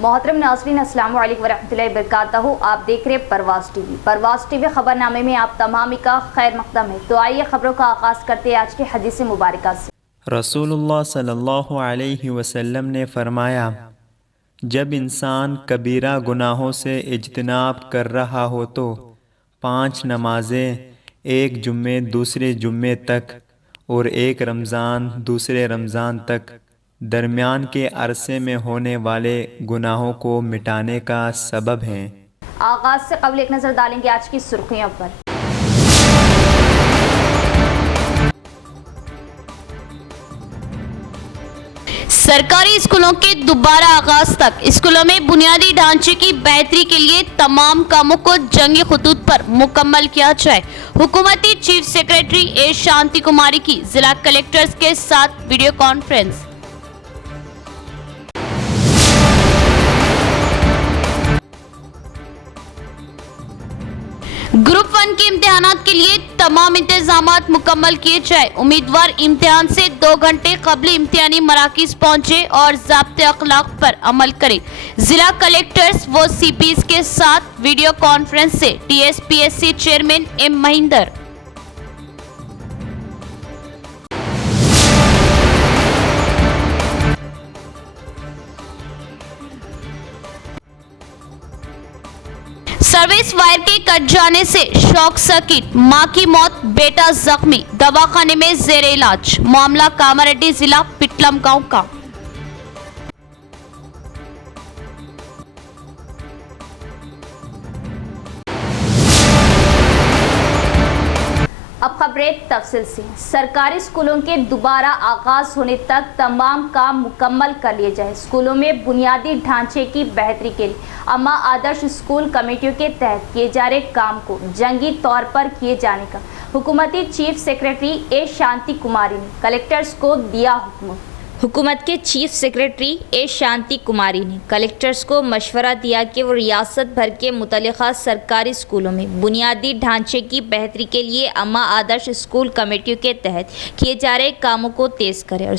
मोहतरम नाज़रीन, अस्सलाम वालेकुम वरहमतुल्लाहि वबरकातुहू। आप देख रहे हैं परवाज़ टीवी। परवाज़ टीवी खबरनामे में आप तमामी का खैर मकदम है। तो आइए खबरों का आगाज़ करते हैं आज की हदीस मुबारका से। रसूलुल्लाह सल्लल्लाहु अलैहि वसल्लम ने फरमाया, जब इंसान कबीरा गुनाहों से इज्तनाब कर रहा हो तो 5 नमाजें, एक जुम्मे दूसरे जुम्मे तक और एक रमज़ान दूसरे रमज़ान तक दरमियान के अरसे में होने वाले गुनाहों को मिटाने का सबब हैं। आगाज़ से कबल एक नज़र डालेंगे आज की सुर्खियों पर। सरकारी स्कूलों के दोबारा आगाज तक स्कूलों में बुनियादी ढांचे की बेहतरी के लिए तमाम कामों को जंगी खतूत पर मुकम्मल किया जाए। हुकूमती चीफ सेक्रेटरी ए शांति कुमारी की जिला कलेक्टर्स के साथ वीडियो कॉन्फ्रेंस। ग्रुप 1 के इम्तिहानात के लिए तमाम इंतजामात मुकम्मल किए जाए। उम्मीदवार इम्तिहान से 2 घंटे कबल इम्तिहानी मराकिज पहुंचे और ज़ाब्ते अखलाक पर अमल करें। जिला कलेक्टर्स व CPs के साथ वीडियो कॉन्फ्रेंस से TSPSC chairman M Mahinder. Service wire के कट जाने से शॉक सर्किट, मां की मौत, बेटा जख्मी, दवाखाने में जेर इलाज। मामला कामारेड्डी जिला पिटलम गांव का। अब खबरें तफसील से। सरकारी स्कूलों के दोबारा आगाज होने तक तमाम काम मुकम्मल कर लिए जाए। स्कूलों में बुनियादी ढांचे की बेहतरी के लिए अम्मा आदर्श स्कूल कमेटियों के तहत किए जा रहे काम को जंगी तौर पर किए जाने का हुकूमती चीफ सेक्रेटरी ए शांति कुमारी ने कलेक्टर्स को दिया हुक्म। हुकूमत के चीफ सेक्रेटरी ए शांति कुमारी ने कलेक्टर्स को मशवरा दिया कि वो रियासत भर के मुतल्लिक़ा सरकारी स्कूलों में बुनियादी ढांचे की बेहतरी के लिए अम्मा आदर्श स्कूल कमेटियों के तहत किए जा रहे कामों को तेज़ करें और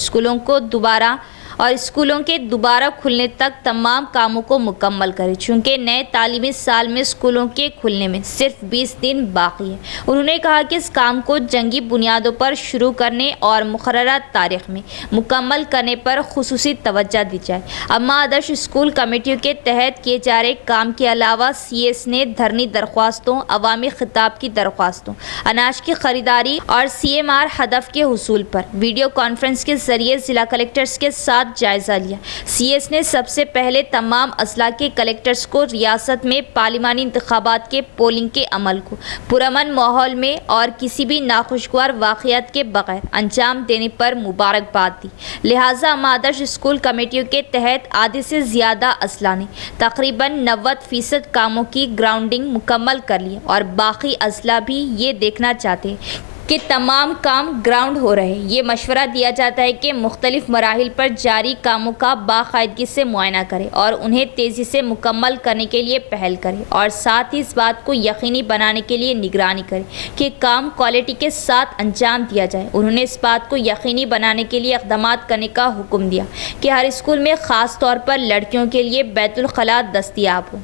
स्कूलों के दोबारा खुलने तक तमाम कामों को मुकम्मल करें। चूँकि नए तालीमी साल में स्कूलों के खुलने में सिर्फ 20 दिन बाकी है, उन्होंने कहा कि इस काम को जंगी बुनियादों पर शुरू करने और मुकर्ररा तारीख में मुकम्मल करने पर खुसूसी तवज्जो दी जाए। अम्मा आदर्श स्कूल कमेटियों के तहत किए जा रहे काम के अलावा CS ने धरनी दरख्वास्तों, अवामी खिताब की दरख्वास्तों, अनाज की खरीदारी और CMR हदफ के हुसूल पर वीडियो कॉन्फ्रेंस के जरिए जिला कलेक्टर्स के साथ जायजा लिया। CS ने सबसे पहले तमाम अजला के कलेक्टर्स को रियासत में पार्लिमानी इंतखाबात के पोलिंग के अमल को पुरअमन माहौल में और किसी भी नाखुशगवार वाक़यात के बगैर अंजाम देने पर मुबारकबाद दी। लिहाजा अम्मा आदर्श स्कूल कमेटियों के तहत आधे से ज़्यादा अजला ने तकरीबन 90% कामों की ग्राउंडिंग मुकम्मल कर ली और बाकी अजला भी ये देखना चाहते हैं कि तमाम काम ग्राउंड हो रहे। ये मशवरा दिया जाता है कि मुख्तलिफ मराहिल पर जारी कामों का बाकायदगी से मुआयना करें और उन्हें तेज़ी से मुकम्मल करने के लिए पहल करें और साथ ही इस बात को यकीनी बनाने के लिए निगरानी करें कि काम क्वालिटी के साथ अंजाम दिया जाए। उन्होंने इस बात को यकीनी बनाने के लिए इक़दामात करने का हुक्म दिया कि हर स्कूल में ख़ास तौर पर लड़कियों के लिए बैतुल खला दस्तयाब हो।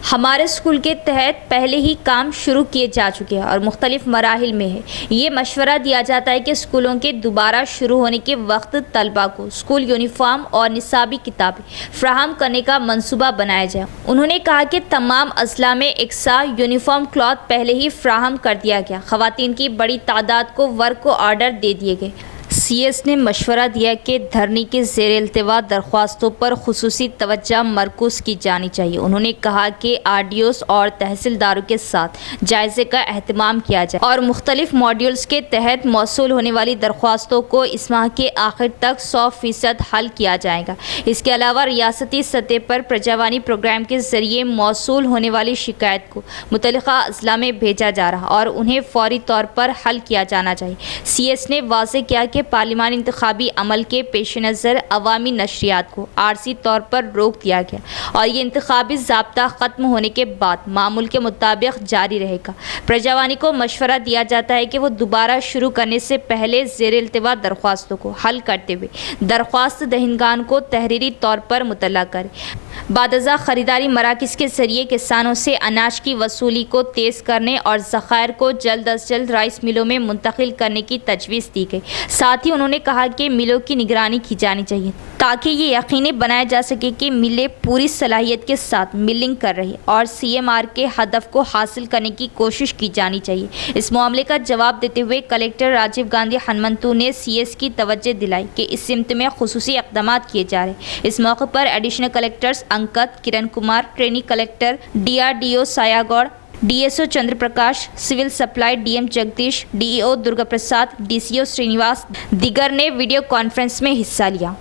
हमारे स्कूल के तहत पहले ही काम शुरू किए जा चुके हैं और मुख्तलिफ मराहिल में है। ये मशवरा दिया जाता है कि स्कूलों के दोबारा शुरू होने के वक्त तलबा को स्कूल यूनिफॉर्म और निसाबी किताबें फ्राहम करने का मंसूबा बनाया जाए। उन्होंने कहा कि तमाम अजला में एकसा यूनिफॉर्म क्लॉथ पहले ही फ्राहम कर दिया गया। ख़वातीन की बड़ी तादाद को वर्क को ऑर्डर दे दिए गए। CS ने मशवरा दिया कि धरनी के ज़ेर इल्तिवा दरख्वास्तों पर खुसूसी तवज्जो मरकूज़ की जानी चाहिए। उन्होंने कहा कि RDOs और तहसीलदारों के साथ जायज़े का एहतमाम किया जाए और मुख्तलिफ मॉड्यूल्स के तहत मौसूल होने वाली दरख्वास्तों को इस माह के आखिर तक 100% हल किया जाएगा। इसके अलावा रियासती सतह पर प्रजावानी प्रोग्राम के ज़रिए मौसूल होने वाली शिकायत को मुतल्लिक़ा अजला में भेजा जा रहा और उन्हें फ़ौरी तौर पर हल किया जाना चाहिए। CS ने वाज़ेह किया कि के पार्लिमानी इंतखाबी अमल के पेश नज़र अवामी नशरियात को आरसी तौर पर रोक दिया गया और ये इंतखाबी ज़ाब्ता ख़त्म होने के बाद मामूल के मुताबिक जारी रहेगा। प्रजावानी को मशवरा दिया जाता है कि वो दोबारा शुरू करने से पहले ज़ेर इल्तिवा दरख्वास्तों को हल करते हुए दरख्वास्त दहिंदगान को तहरीरी तौर पर मुतल्ला करें। बादज़ा ख़रीदारी मराकिज़ के ज़रिए किसानों से अनाज की वसूली को तेज़ करने और ज़ख़ायर को जल्द अज जल्द राइस मिलों में मुंतकिल करने की तजवीज़ दी गई। साथ ही उन्होंने कहा कि मिलों की निगरानी की जानी चाहिए ताकि ये यकीनी बनाया जा सके कि मिलें पूरी सलाहियत के साथ मिलिंग कर रही और CMR के हदफ को हासिल करने की कोशिश की जानी चाहिए। इस मामले का जवाब देते हुए कलेक्टर राजीव गांधी हनुमंतु ने CS की तवज्जो दिलाई कि इस सिमत में खुसूसी इक़दाम किए जा रहे हैं। इस मौके पर additional collectors Ankit, Kiran Kumar, trainee collector DRDO Sayagoud, DSO Chandra Prakash, civil supply DM Jagdish, DEO Durga Prasad, DCO Srinivas दिगर ने वीडियो कॉन्फ्रेंस में हिस्सा लिया।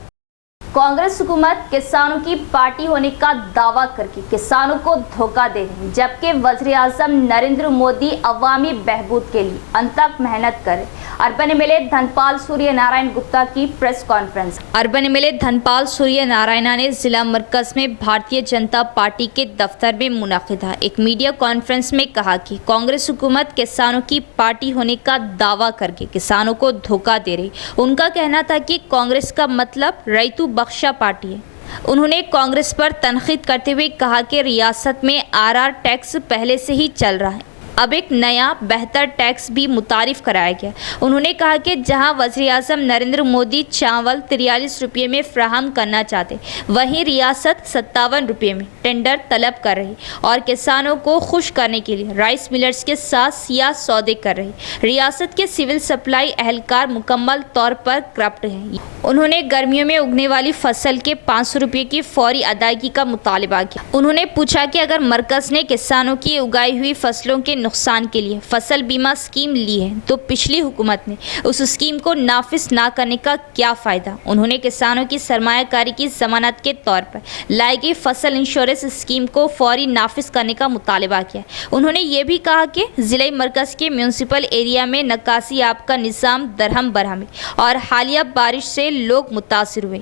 कांग्रेस हुकूमत किसानों की पार्टी होने का दावा करके किसानों को धोखा दे रही है, जबकि वज़ीर आज़म नरेंद्र मोदी अवामी बहबूद के लिए अनथक मेहनत कर रहे। अर्बन MLA धनपाल सूर्य नारायण गुप्ता की press conference. Urban MLA Dhanpal Surya Narayana ने जिला मरकज में भारतीय जनता पार्टी के दफ्तर में मुनाकिदा एक मीडिया कॉन्फ्रेंस में कहा कि कांग्रेस हुकूमत किसानों की पार्टी होने का दावा करके किसानों को धोखा दे रही। उनका कहना था कि कांग्रेस का मतलब रैतु बख्शा पार्टी है। उन्होंने कांग्रेस पर तनकीद करते हुए कहा कि रियासत में RR टैक्स पहले से ही चल रहा है, अब एक नया बेहतर टैक्स भी मुतारिफ कराया गया। उन्होंने कहा कि जहां वज़ीर आज़म नरेंद्र मोदी चावल 43 रुपये में फ्राहम करना चाहते, वहीं रियासत 57 रुपये में टेंडर तलब कर रही और किसानों को खुश करने के लिए राइस मिलर्स के साथ सियाह सौदे कर रही। रियासत के सिविल सप्लाई एहलकार मुकम्मल तौर पर करप्ट हैं। उन्होंने गर्मियों में उगने वाली फसल के 500 रुपये की फौरी अदायगी का मुतालबा किया। उन्होंने पूछा कि अगर मरकज़ ने किसानों की उगाई हुई फसलों के नुकसान के लिए फसल बीमा स्कीम ली है तो पिछली हुकूमत ने उस स्कीम को नाफिज ना करने का क्या फ़ायदा। उन्होंने किसानों की सरमायाकारी की ज़मानत के तौर पर लाई गई फसल इंश्योरेंस स्कीम को फौरी नाफिज करने का मुतालबा किया। उन्होंने ये भी कहा कि ज़िले मरकज़ के म्यूनसिपल एरिया में नक्कासी आब का निज़ाम दरहम बरहम है और हालिया बारिश से लोग मुतासिर हुए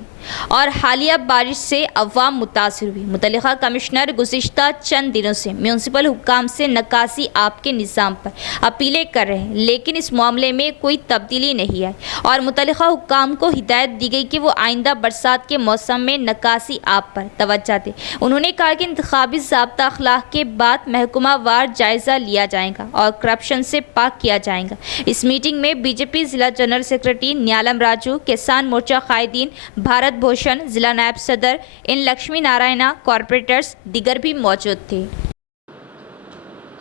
अवाम मुतासिर हुई। मुतल्लिका कमिश्नर गुज़िश्ता चंद दिनों से म्यूनसिपल हुक्काम से नक्कासी आब के निज़ाम पर अपीलें कर रहे हैं, लेकिन इस मामले में कोई तब्दीली नहीं आई और मुतल्लिका हुक्काम को हिदायत दी गई कि वो आइंदा बरसात के मौसम में नक्कासी आब पर तवज्जो दें। उन्होंने कहा कि इंतखाबी ज़ाब्ता अखलाक के बाद महकुमा वार जायज़ा लिया जाएगा और करप्शन से पाक किया जाएगा। इस मीटिंग में BJP ज़िला जनरल सेक्रेटरी न्यालम राजू, किसान मोर्चा कायदीन भारत भूषण, ज़िला नायब सदर इन लक्ष्मी नारायणा, कॉर्पोरेटर्स दिगर भी मौजूद थे।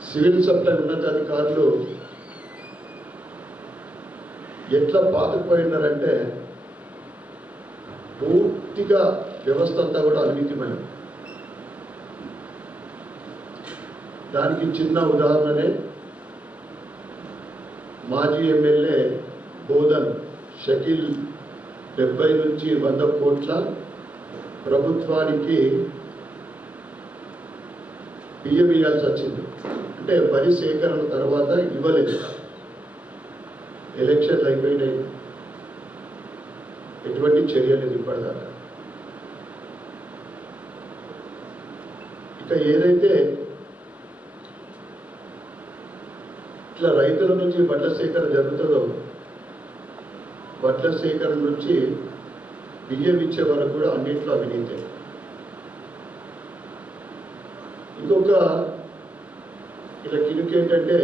సివిల్ సప్లై ఉన్నతాధికారులు ఎట్లా పాతుకుపోయినారంటే పూర్తిగా వ్యవస్థ అంతా కూడా అవినీతిమయం. దానికి చిన్న ఉదాహరణనే మాజీ ఎమ్మెల్యే బోధన్ షకీల్ 70 నుంచి 100 కోట్ల ప్రభుత్వానికి బియ్యం ఇవ్వాల్సి వచ్చింది. అంటే వరి సేకరణ తర్వాత ఇవ్వలేదు. ఎలక్షన్లు అయిపోయినాయి, ఎటువంటి చర్యలు ఇప్పటిదాకా. ఇక ఏదైతే ఇట్లా రైతుల నుంచి వడ్ల సేకరణ జరుగుతుందో, వడ్ల సేకరణ నుంచి బియ్యం ఇచ్చే వరకు కూడా అన్నింటిలో అవినీతి. ఇంకొక ఇలా కినుకు ఏంటంటే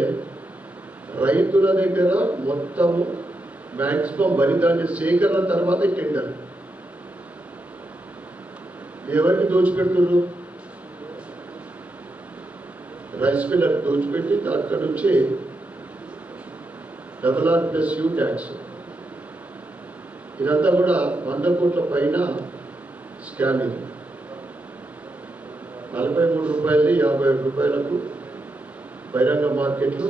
రైతుల దగ్గర మొత్తము మ్యాక్సిమం వరి ధాన్య సేకరణ తర్వాత టెండర్ ఎవరికి దోచిపెడుతున్నారు? రైస్ మిల్లర్ దోచిపెట్టి అక్కడ నుంచి RR+U ట్యాక్స్, ఇదంతా కూడా 100 కోట్ల పైన స్కామింగ్. 43 రూపాయలది 57 రూపాయలకు బహిరంగ మార్కెట్లో.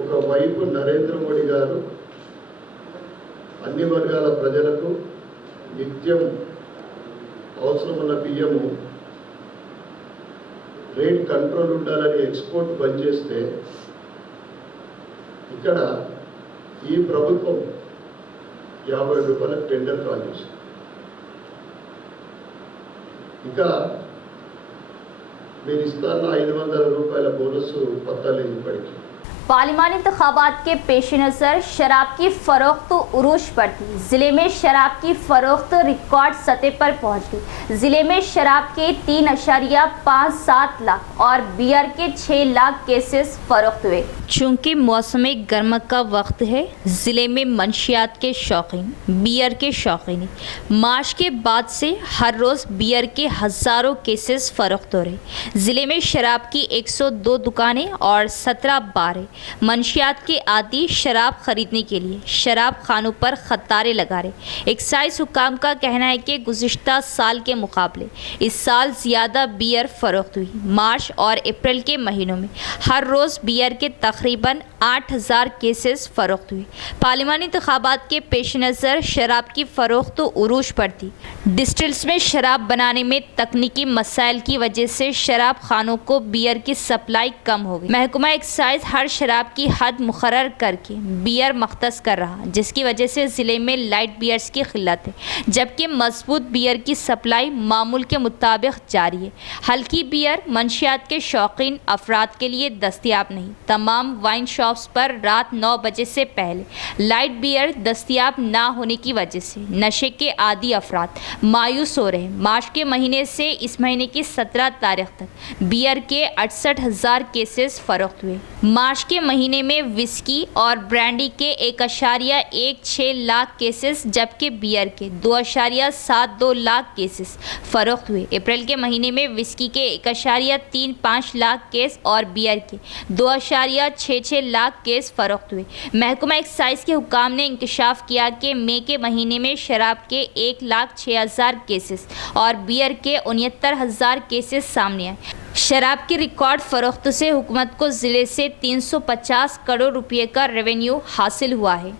ఒకవైపు నరేంద్ర మోడీ గారు అన్ని వర్గాల ప్రజలకు నిత్యం అవసరం ఉన్న బియ్యము రేట్ కంట్రోల్ ఉండాలని ఎక్స్పోర్ట్ బంద్ చేస్తే, ఇక్కడ ఈ ప్రభుత్వం 50 రూపాయలకు టెండర్ కాల్ చేశారు. ఇంకా మీరు ఇస్తాన్న 500 రూపాయల బోనస్ పత్తాలేదు ఇప్పటికీ. पार्लिमानी इंतखाबात के पेश नज़र शराब की फरोख्त उरूज पर थी। ज़िले में शराब की फरोख्त रिकॉर्ड सतह पर पहुंच गई। ज़िले में शराब के 3.57 लाख और बियर के 6 लाख केसेस फरोख्त हुए। चूँकि मौसम गर्मा का वक्त है, ज़िले में मंशियात के शौकीन, बियर के शौकीन मार्च के बाद से हर रोज़ बियर के हज़ारों केसेस फरोख्त हो रहे। ज़िले में शराब की 102 दुकानें और 17 बार है। मंशियात के आदि शराब खरीदने के लिए शराब खानों पर खतारे लगा रहे। एक्साइज हुकाम का कहना है कि गुज़िश्ता साल के मुकाबले इस साल ज़्यादा बियर फरोख्त हुई। मार्च और अप्रैल के महीनों में हर रोज़ बियर के तकरीबन 8000 केसेस फरोख्त हुई। पार्लिमानी इंतखाबात के पेश नज़र शराब की फ़रोख्त उरूज पर थी। डिस्टिल्स में शराब बनाने में तकनीकी मसाइल की वजह से शराब खानों को बियर की सप्लाई कम हो गई। महकमा एक्साइज हर शराब की हद मुकर्रर करके बियर मख्तस कर रहा, जिसकी वजह से ज़िले में लाइट बियर्स की किल्लत है, जबकि मजबूत बियर की सप्लाई मामूल के मुताबिक जारी है। हल्की बियर मंशियात के शौकीन अफराद के लिए दस्तियाब नहीं। तमाम वाइन शॉप्स पर रात 9 बजे से पहले लाइट बियर दस्तियाब ना होने की वजह से नशे के आदी अफराद मायूस हो रहे हैं। मार्च के महीने से इस महीने की 17 तारीख तक बियर के 68,000 केसेस फरोख्त हुए। मार्च के महीने में विस्की और ब्रांडी के 1.16 लाख केसेस, जबकि बियर के 2.72 लाख केसेस फरोख्त हुए। अप्रैल के महीने में विस्की के 1.35 लाख केस और बियर के 2.66 लाख केस फरोख्त हुए। महकमा एक्साइज के हुकाम ने इंकशाफ किया कि मई के महीने में शराब के 1,06,000 केसेस और बियर के 69,000 केसेस सामने आए। शराब की रिकॉर्ड फरोख्त से हुकूमत को ज़िले से 350 करोड़ रुपए का रेवेन्यू हासिल हुआ है।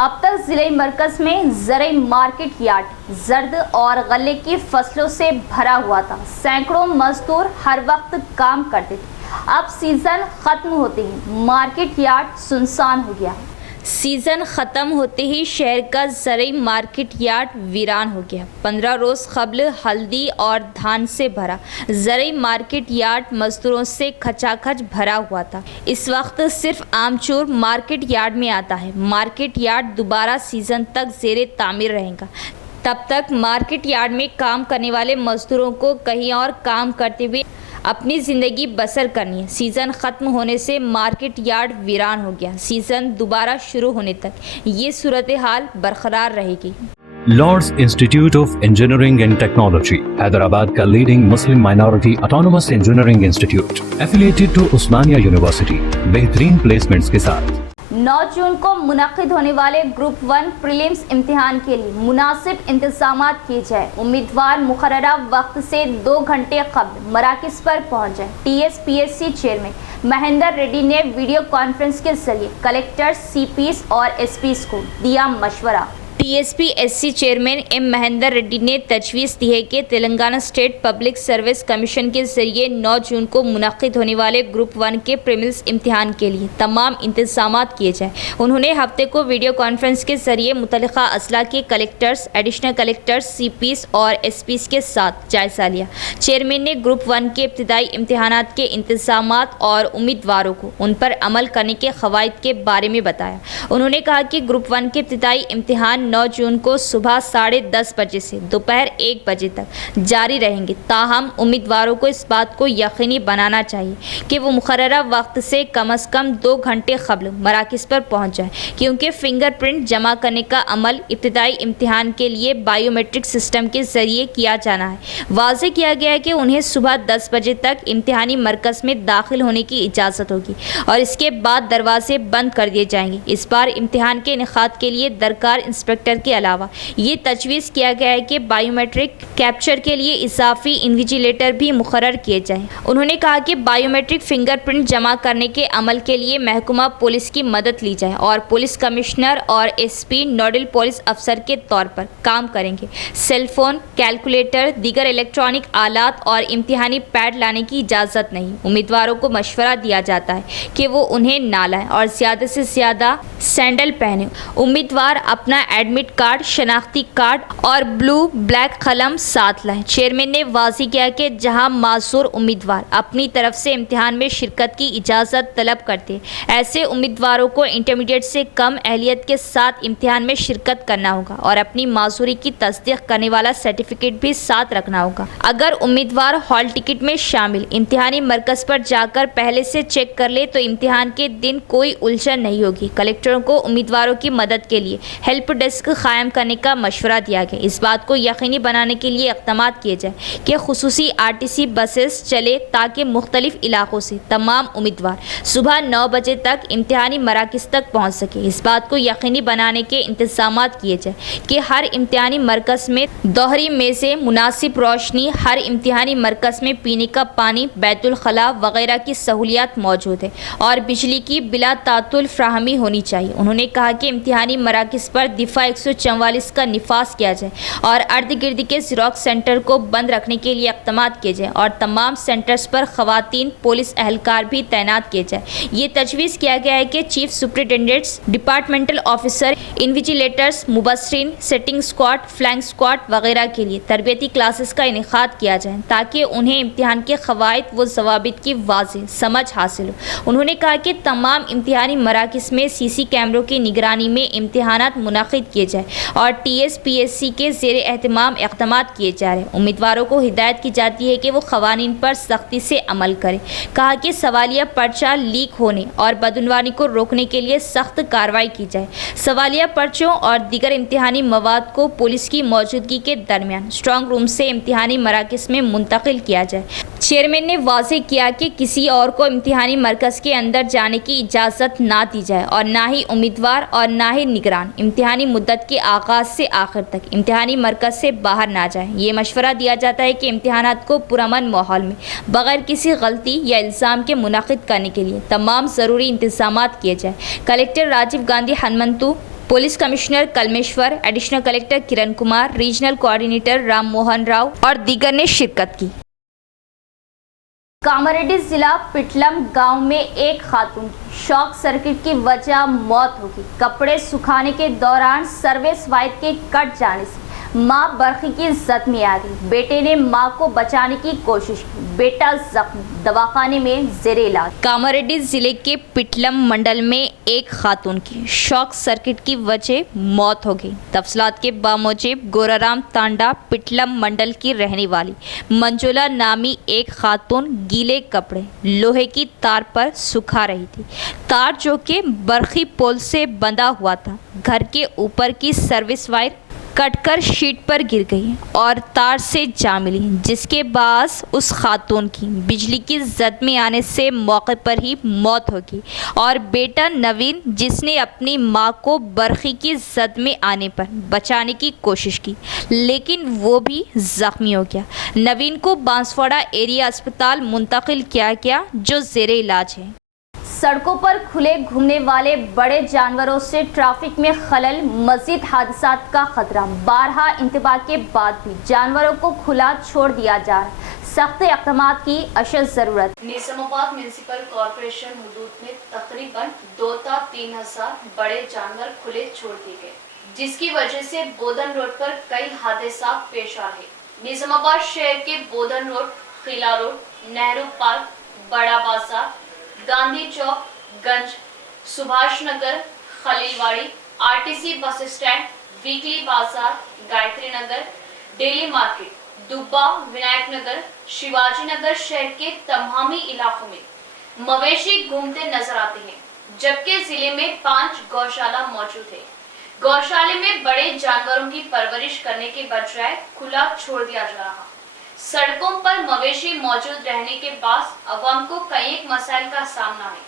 अब तक ज़िले मरकज़ में ज़रई मार्केट यार्ड जर्द और गले की फसलों से भरा हुआ था। सैकड़ों मजदूर हर वक्त काम करते थे। अब सीज़न ख़त्म होते ही मार्केट यार्ड सुनसान हो गया है। सीज़न ख़त्म होते ही शहर का ज़रई मार्केट यार्ड वीरान हो गया। 15 रोज़ क़ब्ल हल्दी और धान से भरा ज़रई मार्केट यार्ड मज़दूरों से खचाखच भरा हुआ था। इस वक्त सिर्फ आमचूर मार्केट यार्ड में आता है। मार्केट यार्ड दोबारा सीज़न तक ज़ेरे तामीर रहेगा। तब तक मार्केट यार्ड में काम करने वाले मज़दूरों को कहीं और काम करते हुए अपनी ज़िंदगी बसर करनी है। सीज़न ख़त्म होने से मार्केट यार्ड वीरान हो गया। सीज़न दोबारा शुरू होने तक ये सूरत हाल बरकरार रहेगी। Lord's Institute of Engineering and Technology, Hyderabad का leading Muslim minority autonomous engineering institute, affiliated to Osmania university, बेहतरीन प्लेसमेंट्स के साथ। 9 जून को मुनक्किद होने वाले ग्रुप 1 प्रीलिम्स इम्तिहान के लिए मुनासिब इंतजाम किए जाए। उम्मीदवार मुकर्ररा वक्त से 2 घंटे कबल मराकिज़ पर पहुंच जाए। TSPSC चेयरमैन महेंद्र रेड्डी ने वीडियो कॉन्फ्रेंस के जरिए कलेक्टर्स, CPs और SPs को दिया मशवरा। TSPSC chairman M Mahendra Reddy ने तजवीज़ दी है कि Telangana state public service commission के जरिए 9 जून को मुनक्किद होने वाले ग्रुप 1 के प्रीलिम्स इम्तिहान के लिए तमाम इंतजाम किए जाएँ। उन्होंने हफ्ते को वीडियो कॉन्फ्रेंस के जरिए मुतल्लिका अजला के कलेक्टर्स, एडिशनल कलेक्टर्स, CPs और SPs के साथ जायज़ा लिया। चेयरमैन ने ग्रुप 1 के इब्तिदाई इम्तिहानात के इंतजाम और उम्मीदवारों को उन पर अमल करने के क़वाइद के बारे में बताया। उन्होंने कहा कि ग्रुप 1 के इब्तिदाई इम्तिहान 9 जून को सुबह 10:30 बजे से दोपहर 1 बजे तक जारी रहेंगे। ताहम उम्मीदवारों को इस बात को यकीनी बनाना चाहिए कि वो मुकर्ररा वक्त से कम 2 घंटे कबल मराकिज़ पर पहुंच जाएं, क्योंकि फिंगरप्रिंट जमा करने का अमल इब्तिदाई इम्तिहान के लिए बायोमेट्रिक सिस्टम के ज़रिए किया जाना है। वाज़ेह किया गया है कि उन्हें सुबह 10 बजे तक इम्तिहानी मरकज़ में दाखिल होने की इजाज़त होगी और इसके बाद दरवाजे बंद कर दिए जाएंगे। इस बार इम्तिहान के इनेकाद के लिए दरकार इंस्पेक्टर के अलावा ये तजवीज़ किया गया है कि बायोमेट्रिक कैप्चर के लिए इजाफी इन्विजिलेटर भी मुकर्रर किए जाएं। उन्होंने कहा कि बायोमेट्रिक फिंगरप्रिंट जमा करने के अमल के लिए महकमा पुलिस की मदद ली जाए और पुलिस कमिश्नर और SP नोडल पुलिस अफसर के तौर पर काम करेंगे। सेलफोन, कैलकुलेटर, दीगर इलेक्ट्रॉनिक आलात और इम्तिहानी पैड लाने की इजाज़त नहीं। उम्मीदवारों को मशवरा दिया जाता है कि वो उन्हें ना लाएं और ज़्यादा से ज़्यादा सैंडल पहने। उम्मीदवार अपना एडमिट कार्ड, शनाख्ती कार्ड और ब्लू ब्लैक कलम साथ लाएं। चेयरमैन ने वाज़ेह किया कि जहां मासूर उम्मीदवार अपनी तरफ से इम्तिहान में शिरकत की इजाज़त तलब करते, ऐसे उम्मीदवारों को इंटरमीडिएट से कम अहलियत के साथ इम्तिहान में शिरकत करना होगा और अपनी मासूरी की तस्दीक करने वाला सर्टिफिकेट भी साथ रखना होगा। अगर उम्मीदवार हॉल टिकट में शामिल इम्तिहानी मरकज़ पर जाकर पहले से चेक कर ले तो इम्तिहान के दिन कोई उलझन नहीं होगी। कलेक्टरों को उम्मीदवारों की मदद के लिए हेल्प डेस्क कायम करने का मशवरा दिया गया। इस बात को यकीनी बनाने के लिए इक़दाम किए जाए कि खुसूसी RTC बसेस चले ताकि मुख्तलिफ इलाकों से तमाम उम्मीदवार सुबह 9 बजे तक इम्तिहानी मराकिज़ तक पहुँच सके। इस बात को यकीनी बनाने के इंतज़ाम किए जाए कि हर इम्तिहानी मरकज़ में दोहरी मेज़ें, मुनासिब रोशनी, हर इम्तिहानी मरकज़ में पीने का पानी, बैतुल खला वगैरह की सहूलियात मौजूद है और बिजली की बिला तातुल फ्राहमी होनी चाहिए। उन्होंने कहा कि इम्तिहानी मराकिज़ पर दिफा 144 का निफाज किया जाए और अर्द गिर्द के ज़ेरॉक्स सेंटर को बंद रखने के लिए इक़दाम किए जाए और तमाम सेंटर्स पर ख़वातीन पुलिस एहलकार भी तैनात किए जाए। ये तजवीज़ किया गया है कि chief superintendents, departmental officer, invigilators, मुबस्सरीन, सेटिंग स्क्वाड, फ्लैंक स्क्वाड वगैरह के लिए तरबियती क्लासेस का इनेकाद किया जाए ताकि उन्हें इम्तिहान के क़वाइद व ज़वाबित की वाज़ेह समझ हासिल हो। उन्होंने कहा कि तमाम इम्तिहानी मराकिज़ में CC कैमरों की निगरानी में इम्तिहानात मुनाकिद किए जाए और TSPSC के ज़ेर एहतमाम इक़दाम किए जा रहे हैं। उम्मीदवारों को हिदायत की जाती है कि वो क़वानीन पर सख्ती से अमल करें। कहा कि सवालिया पर्चा लीक होने और बदउनवानी को रोकने के लिए सख्त कार्रवाई की जाए। सवालिया पर्चों और दीगर इम्तिहानी मवाद को पुलिस की मौजूदगी के दरमियान स्ट्रॉन्ग रूम से इम्तिहानी मराकिज़ में मुंतकिल किया जाए। चेयरमैन ने वाज़ेह किया कि किसी और को इम्तिहानी मरकज़ के अंदर जाने की इजाज़त ना दी जाए और ना ही उम्मीदवार और ना ही निगरान इम्तिहानी मुद्दत के आगाज़ से आखिर तक इम्तिहानी मरकज़ से बाहर ना जाए। ये मशवरा दिया जाता है कि इम्तिहानात को पुरअमन माहौल में बग़ैर किसी गलती या इल्ज़ाम के मुनाकिद करने के लिए तमाम ज़रूरी इंतज़ाम किए जाए। Collector Rajiv Gandhi Hanumanthu, police commissioner Kalmeshwar, additional collector Kiran Kumar, regional coordinator Ram Mohan Rao और दीगर ने शिरकत की। कामारेड्डी जिला पिटलम गांव में एक खातून की शॉक सर्किट की वजह मौत हो गई। कपड़े सुखाने के दौरान सर्विस वायर के कट जाने से मां बरखी की जख्मी आ गई। बेटे ने मां को बचाने की कोशिश की, बेटा जख्मी, दवाखाने में ज़ेरे इलाज। कामारेड्डी जिले के पिटलम मंडल में एक खातून की शॉक सर्किट की वजह मौत हो गई। तफसीलात के बामुजिब गोराराम तांडा पिटलम मंडल की रहने वाली मंजुला नामी एक खातून गीले कपड़े लोहे की तार पर सुखा रही थी। तार जो कि बरखी पोल से बंधा हुआ था, घर के ऊपर की सर्विस वायर कटकर शीट पर गिर गई और तार से जा मिली, जिसके बाद उस खातून की बिजली की जद में आने से मौके पर ही मौत हो गई और बेटा नवीन, जिसने अपनी मां को बरखी की जद में आने पर बचाने की कोशिश की लेकिन वो भी जख्मी हो गया। नवीन को बांसवाड़ा एरिया अस्पताल मुंतकिल किया गया जो ज़ेरे इलाज है। सड़कों पर खुले घूमने वाले बड़े जानवरों से ट्रैफिक में खलल, मज़ीद हादसात का खतरा। बारहा इंतबाह के बाद भी जानवरों को खुला छोड़ दिया जा रहा है। सख्त इक़दाम की अशद ज़रूरत। निज़ामाबाद म्यूनिसिपल कॉरपोरेशन हदूद में तकरीबन 2 ता 3 हज़ार बड़े जानवर खुले छोड़ दिए गए, जिसकी वजह से बोधन रोड पर कई हादसा पेश आ रहे। निज़ामाबाद शहर के बोधन रोड, खिला रोड, नेहरू पार्क, बड़ा बाजार, गांधी चौक, गंज, Subhash Nagar, खलीलवाड़ी, RTC bus stand, weekly बाजार, गायत्री नगर, डेली मार्केट, दुब्बा, विनायक नगर, शिवाजी नगर शहर के तमामी इलाकों में मवेशी घूमते नजर आते हैं, जबकि जिले में 5 गौशाला मौजूद है। गौशाले में बड़े जानवरों की परवरिश करने के बजाय खुला छोड़ दिया जा रहा। सड़कों पर मवेशी मौजूद रहने के बाद अवाम को कई एक मसाइल का सामना है।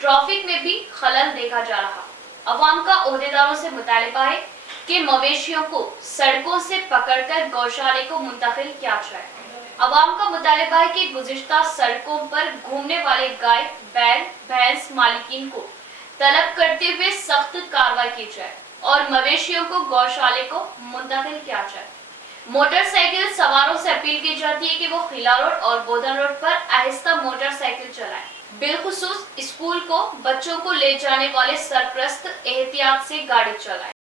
ट्रैफिक में भी खलल देखा जा रहा। अवाम का ओहदेदारों से मुतालिबा है कि मवेशियों को सड़कों से पकड़कर गौशाले को मुंतकिल किया जाए। अवाम का मुतालिबा है कि गुज़िश्ता सड़कों पर घूमने वाले गाय, बैल, भैंस मालिकीन को तलब करते हुए सख्त कार्रवाई की जाए और मवेशियों को गौशाले को मुंतकिल किया जाए। मोटरसाइकिल सवारों से अपील की जाती है कि वो खिला रोड और बोधन रोड पर आहिस्ता मोटरसाइकिल चलाएं। बिलखुसूस स्कूल को बच्चों को ले जाने वाले सरप्रस्त एहतियात से गाड़ी चलाएं।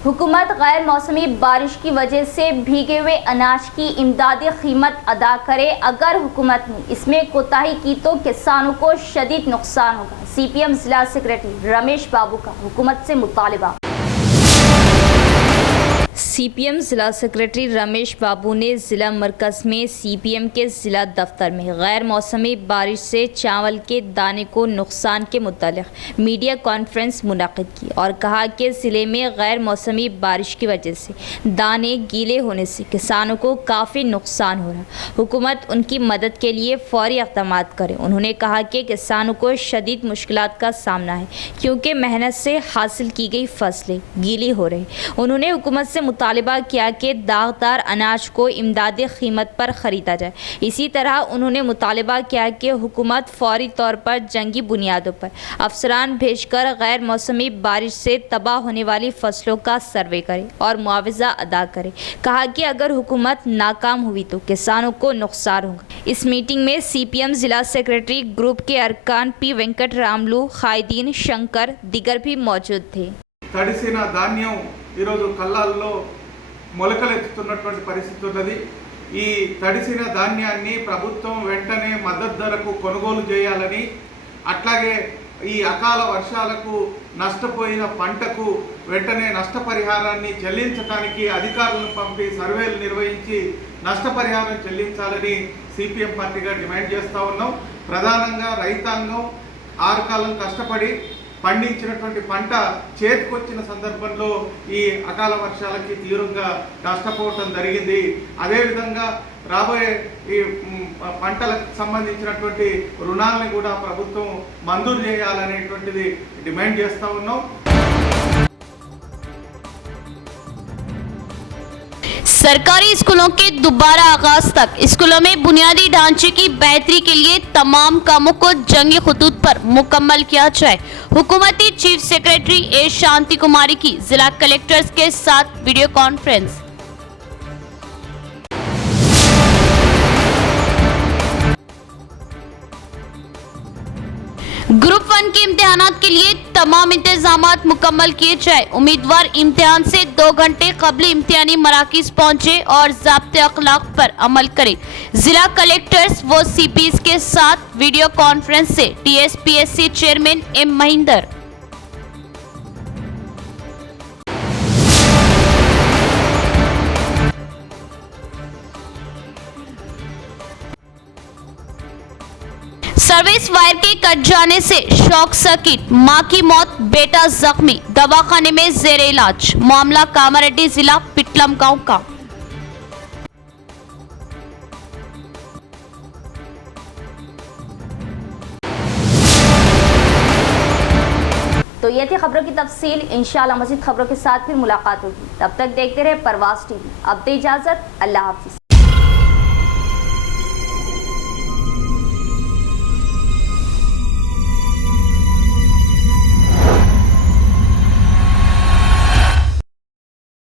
हुकूमत गैर मौसमी बारिश की वजह से भीगे हुए अनाज की इमदादी कीमत अदा करे। अगर हुकूमत ने इसमें कोताही की तो किसानों को शदीद नुकसान होगा। CPM जिला सेक्रेटरी रमेश बाबू का हुकूमत से मुतालबा। CPM जिला सेक्रेटरी रमेश बाबू ने ज़िला मरकज़ में CPM के ज़िला दफ्तर में गैर मौसमी बारिश से चावल के दाने को नुकसान के मुतालिक मीडिया कॉन्फ्रेंस मुनक़िद की और कहा कि ज़िले में गैर मौसमी बारिश की वजह से दाने गीले होने से किसानों को काफ़ी नुकसान हो रहा। हुकूमत उनकी मदद के लिए फ़ौरी इक़दाम करे। उन्होंने कहा कि किसानों को शदीद मुश्किलात का सामना है क्योंकि मेहनत से हासिल की गई फसलें गीली हो रही। उन्होंने हुकूमत से मुतालिबा किया कि दागदार अनाज को इमदादी कीमत पर ख़रीदा जाए। इसी तरह उन्होंने मुतालिबा किया कि हुकूमत फ़ौरी तौर पर जंगी बुनियादों पर अफसरान भेजकर गैर मौसमी बारिश से तबाह होने वाली फसलों का सर्वे करे और मुआवजा अदा करे। कहा कि अगर हुकूमत नाकाम हुई तो किसानों को नुकसान होगा। इस मीटिंग में CPM ज़िला सेक्रेटरी ग्रुप के अरकान P वेंकट रामलू, खायदीन शंकर दिगर भी मौजूद थे। తడిసిన ధాన్యం ఈరోజు కళ్ళాల్లో మొలకలెత్తుతున్నటువంటి పరిస్థితి ఉన్నది। ఈ తడిసిన ధాన్యాన్ని ప్రభుత్వం వెంటనే మద్దతు ధరకు కొనుగోలు చేయాలని, అట్లాగే ఈ అకాల వర్షాలకు నష్టపోయిన పంటకు వెంటనే నష్టపరిహారాన్ని చెల్లించడానికి అధికారులను పంపి సర్వేలు నిర్వహించి నష్టపరిహారం చెల్లించాలని CPM పార్టీగా డిమాండ్ చేస్తూ ఉన్నాం। ప్రధానంగా రైతాంగం ఆరుకాలం కష్టపడి పండించినటువంటి పంట చేతికొచ్చిన సందర్భంలో ఈ అకాల వర్షాలకి తీవ్రంగా నష్టపోవటం జరిగింది। అదేవిధంగా రాబోయే ఈ పంటలకు సంబంధించినటువంటి రుణాలని కూడా ప్రభుత్వం మంజూరు చేయాలనేటువంటిది డిమాండ్ చేస్తూ ఉన్నాం। सरकारी स्कूलों के दोबारा आगाज तक स्कूलों में बुनियादी ढांचे की बेहतरी के लिए तमाम कामों को जंगी खुतूत पर मुकम्मल किया जाए। हुकूमती चीफ सेक्रेटरी ए शांति कुमारी की जिला कलेक्टर्स के साथ वीडियो कॉन्फ्रेंस। ग्रुप 1 के इम्तिहानात के लिए तमाम इंतजामात मुकम्मल किए जाए। उम्मीदवार इम्तिहान से 2 घंटे कबल इम्तिहानी मराकिज पहुंचे और ज़ाब्ते अखलाक पर अमल करें। जिला कलेक्टर्स व CPs के साथ वीडियो कॉन्फ्रेंस से TSPSC chairman M Mahinder. Service wire के कट जाने से शॉक सर्किट, मां की मौत, बेटा जख्मी, दवाखाने में जेर इलाज। मामला कामारेड्डी जिला पिटलम गांव का। तो ये थी खबरों की तफसील। इंशाअल्लाह मज़ीद खबरों के साथ फिर मुलाकात होगी। तब तक देखते रहे परवाज़ TV। अब दे इजाज़त, अल्लाह हाफिज़।